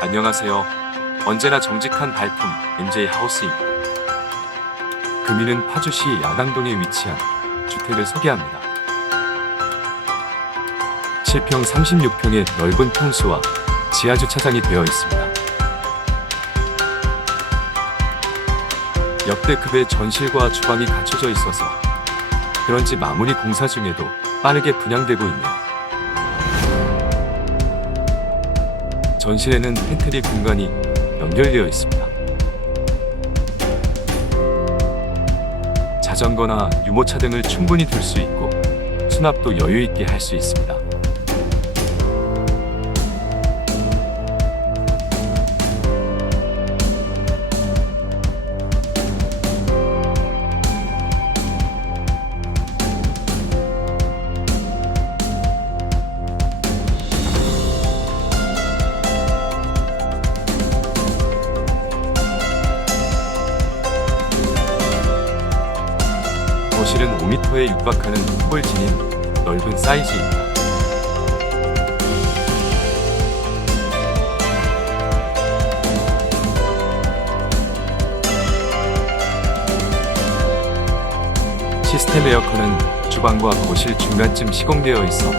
안녕하세요. 언제나 정직한 발품 MJ 하우스입니다. 금이는 파주시 야당동에 위치한 주택을 소개합니다. 7평 36평의 넓은 평수와 지하 주차장이 되어 있습니다. 역대급의 전실과 주방이 갖춰져 있어서 그런지 마무리 공사 중에도 빠르게 분양되고 있네요. 전실에는 팬트리 공간이 연결되어 있습니다. 자전거나 유모차 등을 충분히 둘 수 있고 수납도 여유 있게 할 수 있습니다. 거실은 5m에 육박하는 흙을 지닌 넓은 사이즈입니다. 시스템 에어컨은 주방과 거실 중간쯤 시공되어 있어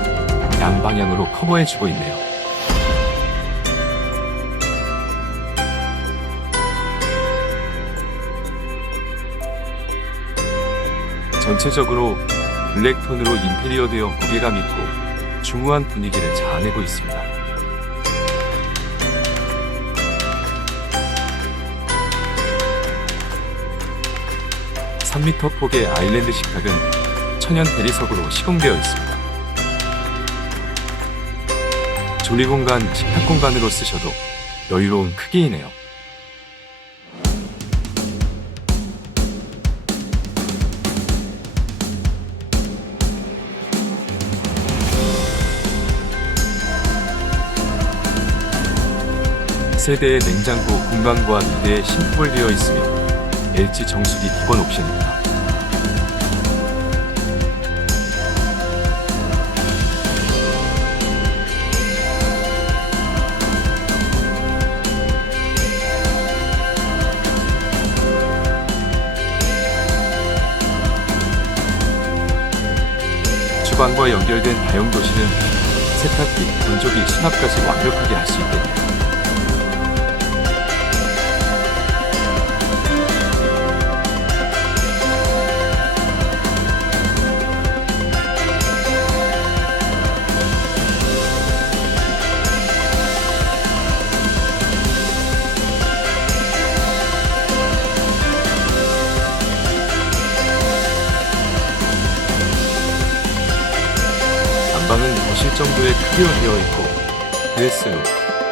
양방향으로 커버해주고 있네요. 전체적으로 블랙톤으로 인테리어 되어 무게감 있고 중후한 분위기를 자아내고 있습니다. (3m) 폭의 아일랜드 식탁은 천연 대리석으로 시공되어 있습니다. 조리 공간, 식탁 공간으로 쓰셔도 여유로운 크기이네요. 세대의 냉장고 공간과 2대의 신품을 되어 있으며 LG 정수기 기본 옵션입니다. 주방과 연결된 다용도실은 세탁기, 건조기, 수납까지 완벽하게 할 수 있겠네요. 거실 정도의 크기로 되어 있고 드레스룸,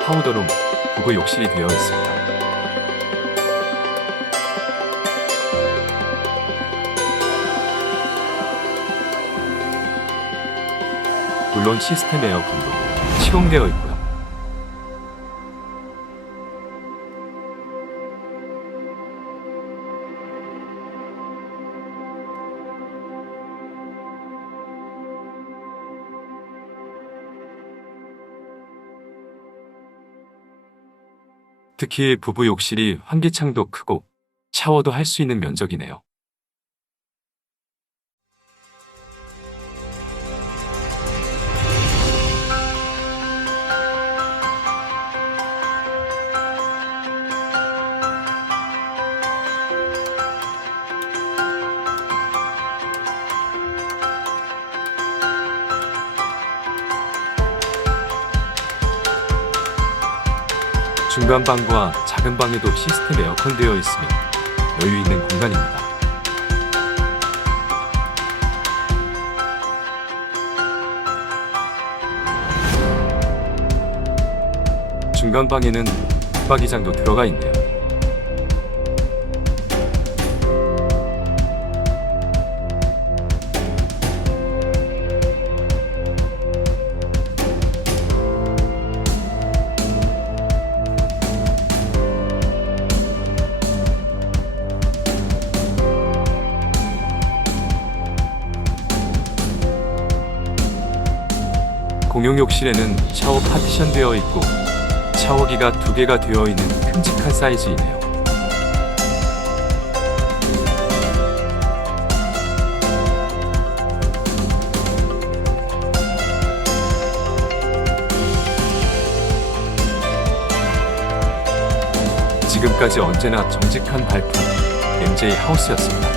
파우더룸, 부부 욕실이 되어 있습니다. 물론 시스템 에어컨도 시공되어 있고요. 특히 부부 욕실이 환기창도 크고 샤워도 할 수 있는 면적이네요. 중간 방과 작은 방에도 시스템 에어컨 되어 있으며 여유 있는 공간입니다. 중간 방에는 붙박이장도 들어가 있네요. 공용 욕실에는 샤워 파티션 되어 있고 샤워기가 두 개가 되어 있는 큼직한 사이즈이네요. 지금까지 언제나 정직한 발품 MJ 하우스였습니다.